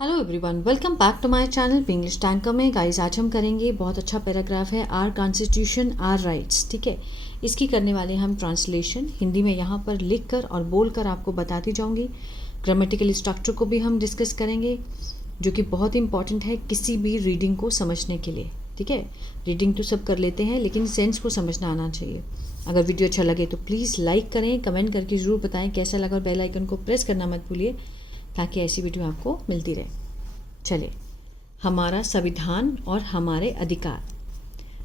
Hello everyone, welcome back to my channel English Tanker में। Guys, आज हम करेंगे बहुत अच्छा पैराग्राफ है, आर कॉन्स्टिट्यूशन आर राइट्स। ठीक है, इसकी करने वाले हम ट्रांसलेशन हिंदी में यहाँ पर लिख कर और बोल कर आपको बताती जाऊँगी। ग्रामेटिकल स्ट्रक्चर को भी हम डिस्कस करेंगे, जो कि बहुत इंपॉर्टेंट है किसी भी रीडिंग को समझने के लिए। ठीक है, रीडिंग तो सब कर लेते हैं, लेकिन सेंस को समझना आना चाहिए। अगर वीडियो अच्छा लगे तो प्लीज़ लाइक करें, कमेंट करके ज़रूर बताएं कैसा लगा, और बेल आइकन को प्रेस करना मत भूलिए ताकि ऐसी वीडियो आपको मिलती रहे। चले, हमारा संविधान और हमारे अधिकार।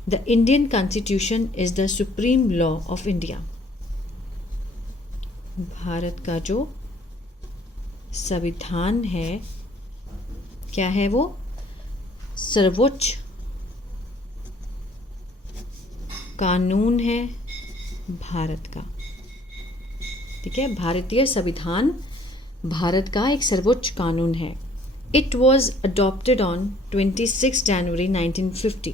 The Indian constitution is the supreme law of India. Bharat का जो संविधान है, क्या है वो? सर्वोच्च कानून है भारत का। ठीक है, भारतीय संविधान भारत का एक सर्वोच्च कानून है। It was adopted on 26 January 1950।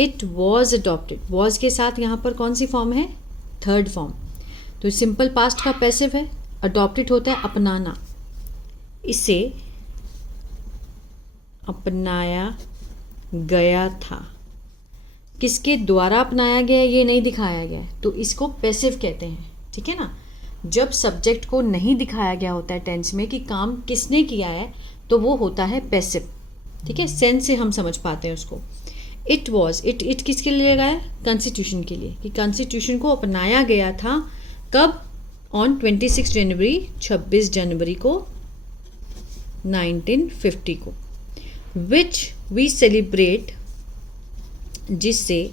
It was adopted, was के साथ यहाँ पर कौन सी फॉर्म है? Third form. तो सिंपल पास्ट का पैसिव है, अडॉप्टेड होता है अपनाना। इसे अपनाया गया था। किसके द्वारा अपनाया गया ये नहीं दिखाया गया है, तो इसको पैसिव कहते हैं। ठीक है ना, जब सब्जेक्ट को नहीं दिखाया गया होता है टेंस में कि काम किसने किया है, तो वो होता है पैसिव। ठीक है, सेंस से हम समझ पाते हैं उसको। इट वॉज, इट किसके लिए लगा है? कॉन्स्टिट्यूशन के लिए, कि कॉन्स्टिट्यूशन को अपनाया गया था। कब? ऑन 26 जनवरी, 26 जनवरी को 1950 को। विच वी सेलिब्रेट, जिससे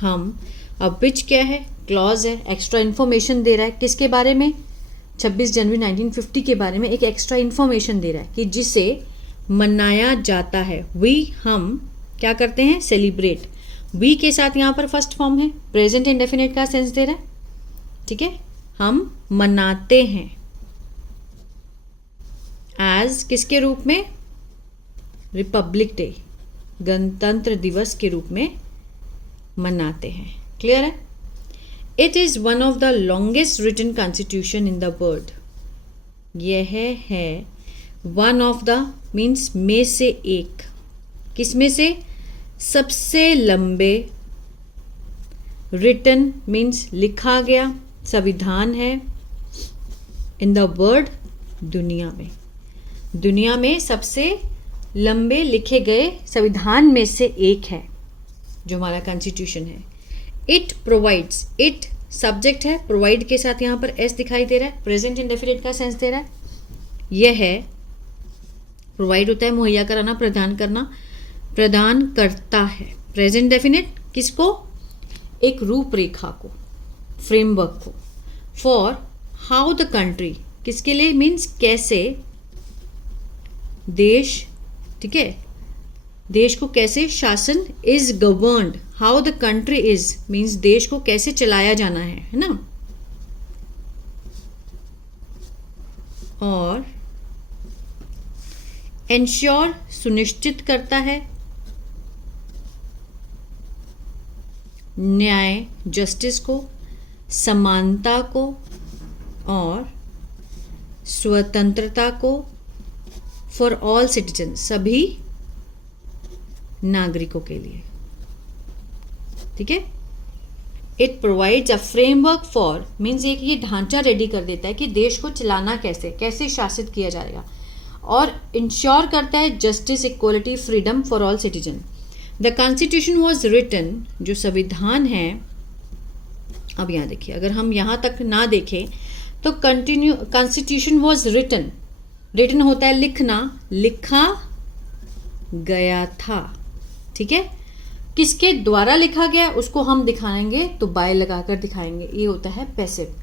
हम, अब विच क्या है? क्लॉज है, एक्स्ट्रा इन्फॉर्मेशन दे रहा है। किसके बारे में? 26 जनवरी 1950 के बारे में एक एक्स्ट्रा इन्फॉर्मेशन दे रहा है कि जिसे मनाया जाता है। वी, हम क्या करते हैं? सेलिब्रेट। वी के साथ यहाँ पर फर्स्ट फॉर्म है, प्रेजेंट इंडेफिनिट का सेंस दे रहा है। ठीक है, हम मनाते हैं। एज किसके रूप में? रिपब्लिक डे, गणतंत्र दिवस के रूप में मनाते हैं। क्लियर है? It is one of the longest written constitution in the world. यह है वन ऑफ द मीन्स में से एक। किस में से? सबसे लंबे, रिटन मीन्स लिखा गया, संविधान है। इन द वर्ल्ड, दुनिया में, दुनिया में सबसे लंबे लिखे गए संविधान में से एक है जो हमारा कॉन्स्टिट्यूशन है। इट प्रोवाइड्स, इट सब्जेक्ट है, प्रोवाइड के साथ यहाँ पर एस दिखाई दे रहा है, प्रेजेंट इंडेफिनिट का सेंस दे रहा है। यह है, प्रोवाइड होता है मुहैया कराना, प्रदान करना, प्रदान करता है। प्रेजेंट डेफिनेट किसको? एक रूपरेखा को, फ्रेमवर्क को। फॉर हाउ द कंट्री, किसके लिए? मीन्स कैसे देश, ठीक है, देश को कैसे शासन, is governed, how the country is means देश को कैसे चलाया जाना है ना। और एंश्योर, सुनिश्चित करता है, न्याय, जस्टिस को, समानता को और स्वतंत्रता को, फॉर ऑल सिटीजन, सभी नागरिकों के लिए। ठीक है, it provides a framework for means एक ये ढांचा रेडी कर देता है कि देश को चलाना कैसे, कैसे शासित किया जाएगा, और इंश्योर करता है justice, equality, freedom for all citizen. The constitution was written, जो संविधान है, अब यहाँ देखिए, अगर हम यहाँ तक ना देखें तो continue, constitution was written, written होता है लिखना, लिखा गया था। ठीक है, किसके द्वारा लिखा गया उसको हम दिखाएंगे तो बाय लगाकर दिखाएंगे, ये होता है पैसिव।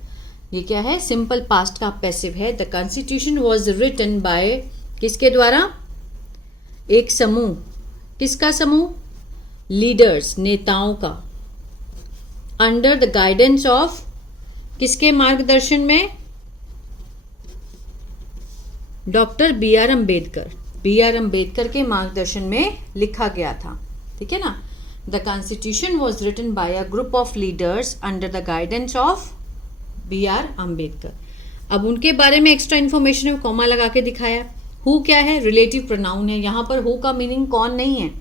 ये क्या है? सिंपल पास्ट का पैसिव है। The constitution was written by, किसके द्वारा? एक समूह। किसका समूह? लीडर्स, नेताओं का। अंडर द गाइडेंस ऑफ, किसके मार्गदर्शन में? Doctor B R Ambedkar, B R Ambedkar के मार्गदर्शन में लिखा गया था। ठीक है ना। The constitution was written by a group of leaders under the guidance of B R Ambedkar. अब उनके बारे में एक्स्ट्रा इन्फॉर्मेशन कॉमा लगा के दिखाया। हु क्या है, रिलेटिव प्रोनाउन है। यहाँ पर हु का मीनिंग कौन नहीं है,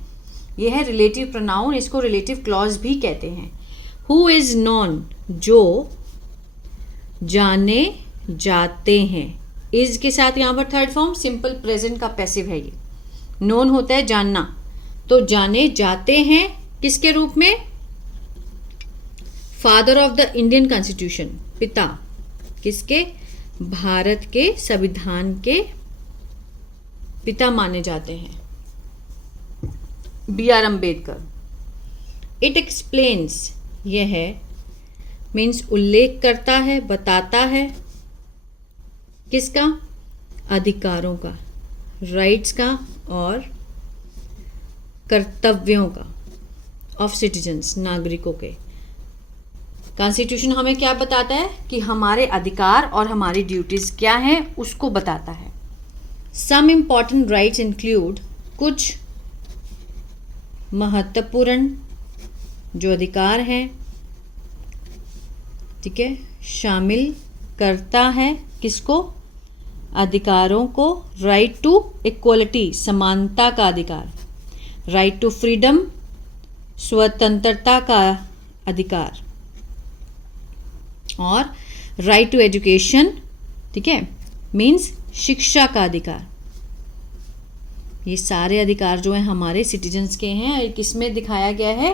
ये है रिलेटिव प्रोनाउन, इसको रिलेटिव क्लॉज भी कहते हैं। हु इज नॉन, जो जाने जाते हैं। इज के साथ यहाँ पर थर्ड फॉर्म सिंपल प्रेजेंट का पैसिव है ये। नोन होता है जानना, तो जाने जाते हैं किसके रूप में, father of the Indian constitution, पिता किसके, भारत के संविधान के पिता माने जाते हैं, B R Ambedkar. It explains, यह है मीन्स उल्लेख करता है, बताता है किसका, अधिकारों का, राइट्स का और कर्तव्यों का, ऑफ सिटीजन्स, नागरिकों के। कॉन्स्टिट्यूशन हमें क्या बताता है कि हमारे अधिकार और हमारी ड्यूटीज क्या हैं, उसको बताता है। सम इम्पॉर्टेंट राइट्स इंक्लूड, कुछ महत्वपूर्ण जो अधिकार हैं, ठीक है, शामिल करता है किसको, अधिकारों को। राइट टू इक्वलिटी, समानता का अधिकार, राइट टू फ्रीडम, स्वतंत्रता का अधिकार, और राइट टू एजुकेशन, ठीक है, मीन्स शिक्षा का अधिकार। ये सारे अधिकार जो हैं हमारे सिटीजन्स के हैं, और किसमें दिखाया गया है,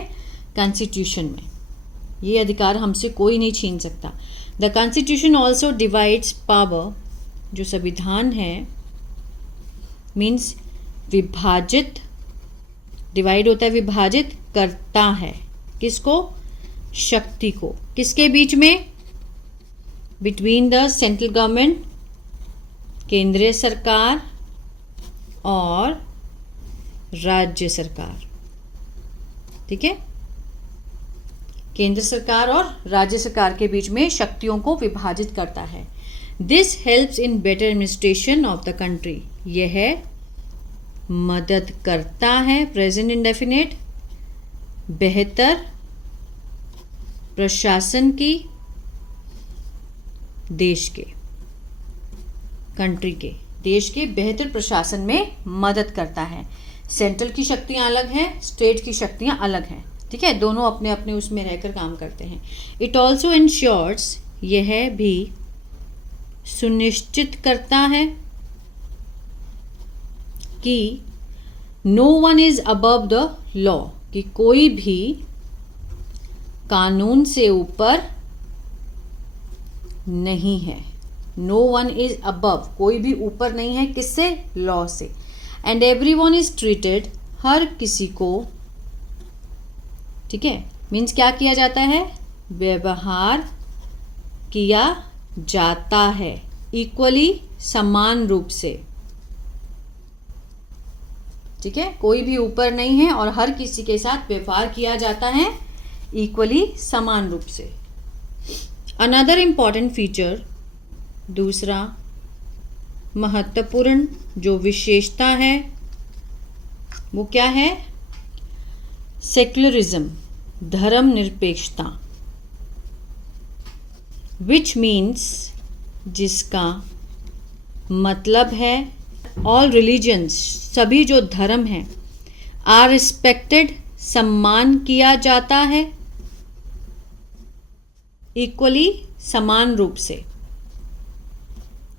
कॉन्स्टिट्यूशन में। ये अधिकार हमसे कोई नहीं छीन सकता। The constitution also divides power, जो संविधान है मीन्स विभाजित, डिवाइड होता है विभाजित करता है किसको, शक्ति को, किसके बीच में, बिटवीन द सेंट्रल गवर्नमेंट, केंद्रीय सरकार और राज्य सरकार, ठीक है, केंद्र सरकार और राज्य सरकार के बीच में शक्तियों को विभाजित करता है। This helps in better administration of the country, यह मदद करता है, प्रेजेंट इंडेफिनिट, बेहतर प्रशासन की, देश के, कंट्री के, देश के बेहतर प्रशासन में मदद करता है। सेंट्रल की शक्तियां अलग हैं, स्टेट की शक्तियां अलग हैं, ठीक है, दोनों अपने अपने उसमें रहकर काम करते हैं। इट ऑल्सो इंश्योर्स, यह भी सुनिश्चित करता है कि no one is above the law, कि कोई भी कानून से ऊपर नहीं है। नो वन इज अबव, कोई भी ऊपर नहीं है किससे, लॉ से। And everyone is treated, हर किसी को, ठीक है, मीन्स क्या किया जाता है, व्यवहार किया जाता है, इक्वली, समान रूप से, ठीक है, कोई भी ऊपर नहीं है और हर किसी के साथ व्यवहार किया जाता है इक्वली, समान रूप से। अनदर इम्पॉर्टेंट फीचर, दूसरा महत्वपूर्ण जो विशेषता है वो क्या है, सेक्युलरिज्म, धर्मनिरपेक्षता, विच मीन्स, जिसका मतलब है ऑल रिलीजन्स, सभी जो धर्म हैं, आर रिस्पेक्टेड, सम्मान किया जाता है, इक्वली, समान रूप से,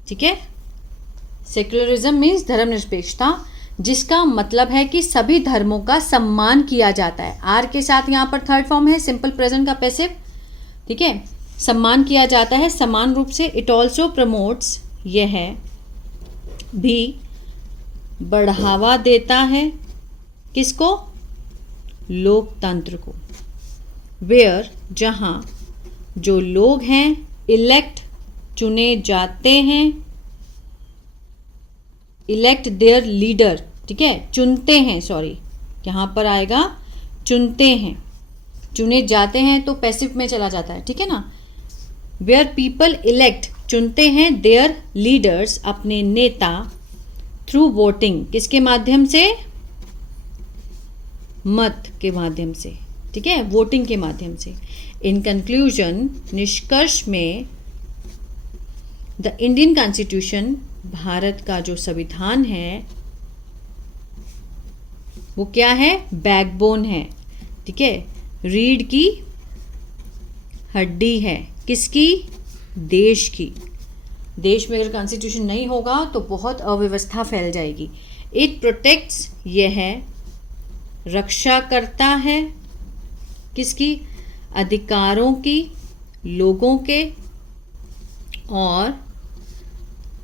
ठीक है। सेक्युलरिज्म मीन्स धर्मनिरपेक्षता, जिसका मतलब है कि सभी धर्मों का सम्मान किया जाता है। आर के साथ यहाँ पर थर्ड फॉर्म है सिंपल प्रेजेंट का पैसिव, ठीक है, सम्मान किया जाता है समान रूप से। इट ऑल्सो प्रमोट्स, यह भी बढ़ावा देता है किसको, लोकतंत्र को। वेयर, जहाँ जो लोग हैं, इलेक्ट, चुने जाते हैं, इलेक्ट देयर लीडर, ठीक है, चुनते हैं, सॉरी यहाँ पर आएगा चुनते हैं, चुने जाते हैं तो पैसिव में चला जाता है, ठीक है ना। वेयर पीपल इलेक्ट, चुनते हैं, देयर लीडर्स, अपने नेता, थ्रू वोटिंग, किसके माध्यम से, मत के माध्यम से, ठीक है, वोटिंग के माध्यम से। इन कंक्लूजन, निष्कर्ष में, द इंडियन कॉन्स्टिट्यूशन, भारत का जो संविधान है वो क्या है? बैकबोन है, ठीक है, रीढ़ की हड्डी है। किसकी? देश की। देश में अगर कॉन्स्टिट्यूशन नहीं होगा तो बहुत अव्यवस्था फैल जाएगी। इट प्रोटेक्ट्स, यह है, रक्षा करता है, किसकी? अधिकारों की, लोगों के, और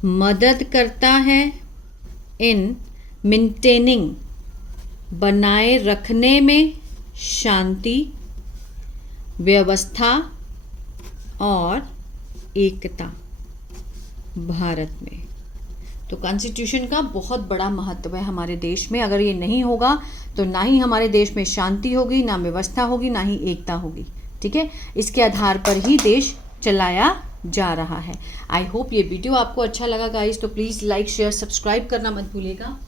मदद करता है इन मेंटेनिंग, बनाए रखने में, शांति, व्यवस्था और एकता भारत में। तो कॉन्स्टिट्यूशन का बहुत बड़ा महत्व है हमारे देश में। अगर ये नहीं होगा तो ना ही हमारे देश में शांति होगी, ना व्यवस्था होगी, ना ही एकता होगी, ठीक है। इसके आधार पर ही देश चलाया जा रहा है। आई होप ये वीडियो आपको अच्छा लगा गाइस, तो प्लीज़ लाइक, शेयर, सब्सक्राइब करना मत भूलिएगा।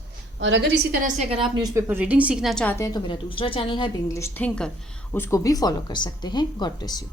और अगर इसी तरह से अगर आप न्यूज़पेपर रीडिंग सीखना चाहते हैं तो मेरा दूसरा चैनल है इंग्लिश थिंकर, उसको भी फॉलो कर सकते हैं। God bless you.